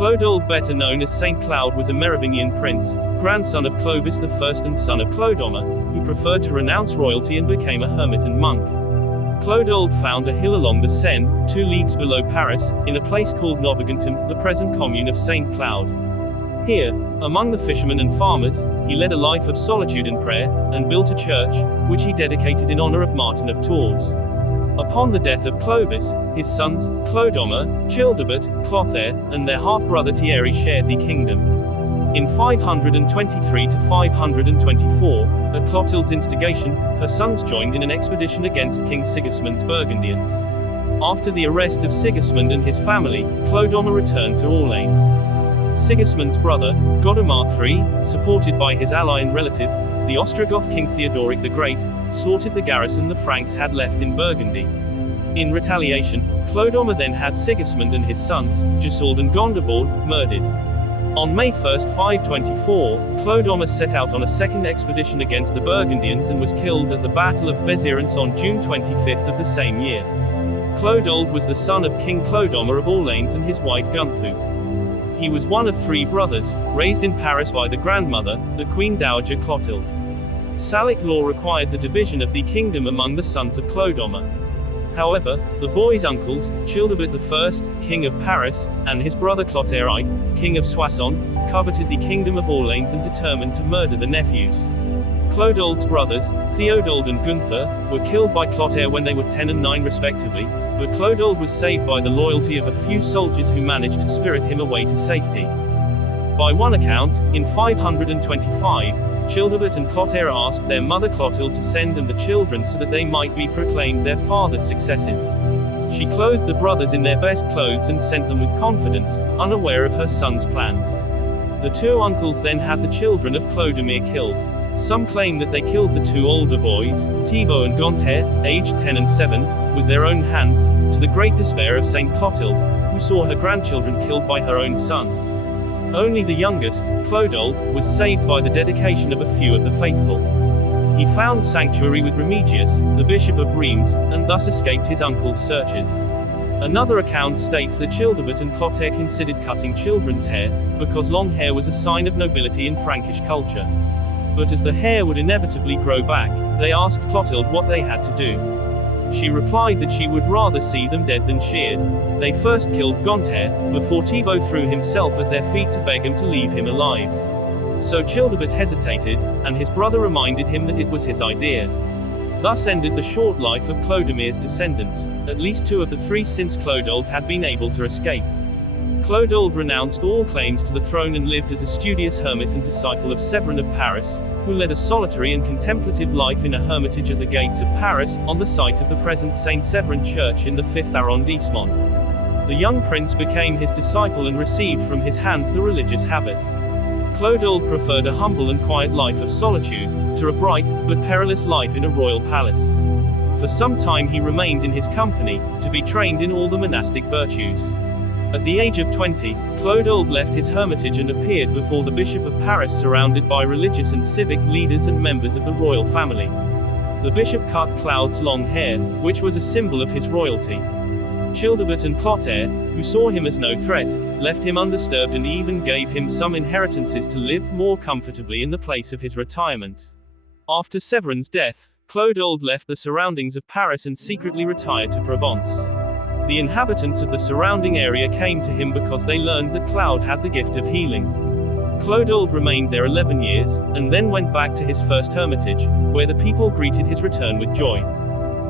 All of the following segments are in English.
Clodoald, better known as Saint Cloud, was a Merovingian prince, grandson of Clovis I and son of Clodomir, who preferred to renounce royalty and became a hermit and monk. Clodoald found a hill along the Seine, 2 leagues below Paris, in a place called Novigentum, the present commune of Saint Cloud. Here, among the fishermen and farmers, he led a life of solitude and prayer, and built a church, which he dedicated in honor of Martin of Tours. Upon the death of Clovis, his sons, Clodomir, Childebert, Clotaire, and their half-brother Thierry shared the kingdom. In 523 to 524, at Clotilde's instigation, her sons joined in an expedition against King Sigismund's Burgundians. After the arrest of Sigismund and his family, Clodomir returned to Orleans. Sigismund's brother, Godemar III, supported by his ally and relative, the Ostrogoth King Theodoric the Great, slaughtered the garrison the Franks had left in Burgundy. In retaliation, Clodomir then had Sigismund and his sons, Gisaud and Gondebaud, murdered. On May 1, 524, Clodomir set out on a second expedition against the Burgundians and was killed at the Battle of Vézérance on June 25 of the same year. Clodoald was the son of King Clodomir of Orleans and his wife Gunthuc. He was one of 3 brothers, raised in Paris by the grandmother, the Queen Dowager Clotilde. Salic law required the division of the kingdom among the sons of Clodomir. However, the boy's uncles, Childebert I, King of Paris, and his brother Clotaire I, King of Soissons, coveted the kingdom of Orleans and determined to murder the nephews. Clodoald's brothers, Theodoald and Gunther, were killed by Clotaire when they were 10 and 9 respectively, but Clodoald was saved by the loyalty of a few soldiers who managed to spirit him away to safety. By one account, in 525, Childebert and Clotaire asked their mother Clotilde to send them the children so that they might be proclaimed their father's successors. She clothed the brothers in their best clothes and sent them with confidence, unaware of her son's plans. The 2 uncles then had the children of Clodomir killed. Some claim that they killed the 2 older boys, Thibaut and Gontaire, aged 10 and 7, with their own hands, to the great despair of Saint Clotilde, who saw her grandchildren killed by her own sons. Only the youngest, Clodoald, was saved by the dedication of a few of the faithful. He found sanctuary with Remigius, the Bishop of Reims, and thus escaped his uncle's searches. Another account states that Childebert and Clotaire considered cutting children's hair, because long hair was a sign of nobility in Frankish culture. But as the hair would inevitably grow back, they asked Clotilde what they had to do. She replied that she would rather see them dead than sheared. They first killed Gontaire, before Thibaut threw himself at their feet to beg him to leave him alive. So Childebert hesitated, and his brother reminded him that it was his idea. Thus ended the short life of Clodomir's descendants, at least 2 of the 3 since Clodoald had been able to escape. Clodoald renounced all claims to the throne and lived as a studious hermit and disciple of Severin of Paris, who led a solitary and contemplative life in a hermitage at the gates of Paris, on the site of the present Saint Severin Church in the 5th arrondissement. The young prince became his disciple and received from his hands the religious habit. Clodoald preferred a humble and quiet life of solitude, to a bright, but perilous life in a royal palace. For some time he remained in his company, to be trained in all the monastic virtues. At the age of 20, Clodoald left his hermitage and appeared before the Bishop of Paris surrounded by religious and civic leaders and members of the royal family. The bishop cut Cloud's long hair, which was a symbol of his royalty. Childebert and Clotaire, who saw him as no threat, left him undisturbed and even gave him some inheritances to live more comfortably in the place of his retirement. After Severin's death, Clodoald left the surroundings of Paris and secretly retired to Provence. The inhabitants of the surrounding area came to him because they learned that Cloud had the gift of healing. Clodoald remained there 11 years, and then went back to his first hermitage, where the people greeted his return with joy.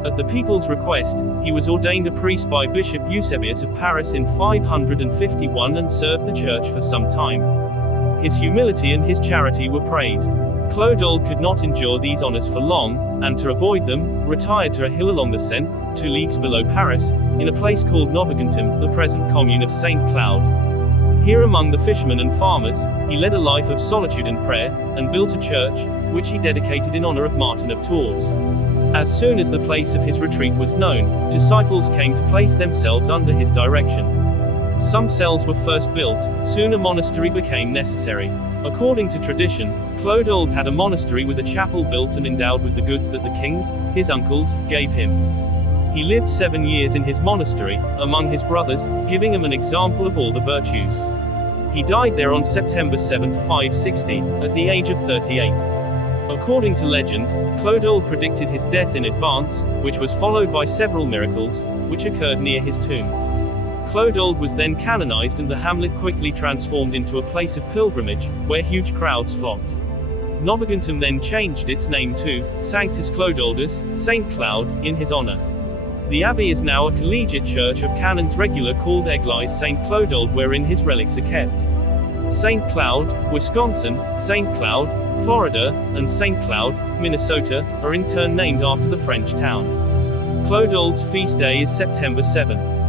At the people's request, he was ordained a priest by Bishop Eusebius of Paris in 551 and served the church for some time. His humility and his charity were praised. Clodoald could not endure these honors for long, and to avoid them, retired to a hill along the Seine, 2 leagues below Paris, in a place called Novigentum, the present commune of Saint Cloud. Here among the fishermen and farmers, he led a life of solitude and prayer, and built a church, which he dedicated in honor of Martin of Tours. As soon as the place of his retreat was known, disciples came to place themselves under his direction. Some cells were first built, soon a monastery became necessary. According to tradition, Clodoald had a monastery with a chapel built and endowed with the goods that the kings, his uncles, gave him. He lived 7 years in his monastery, among his brothers, giving them an example of all the virtues. He died there on September 7, 560, at the age of 38. According to legend, Clodald predicted his death in advance, which was followed by several miracles, which occurred near his tomb. Clodald was then canonized and the hamlet quickly transformed into a place of pilgrimage, where huge crowds flocked. Novigentum then changed its name to Sanctus Clodaldus, St. Cloud, in his honor. The abbey is now a collegiate church of canons regular called Eglise St. Clodald, wherein his relics are kept. St. Cloud, Wisconsin, St. Cloud, Florida, and St. Cloud, Minnesota, are in turn named after the French town. Clodald's feast day is September 7th.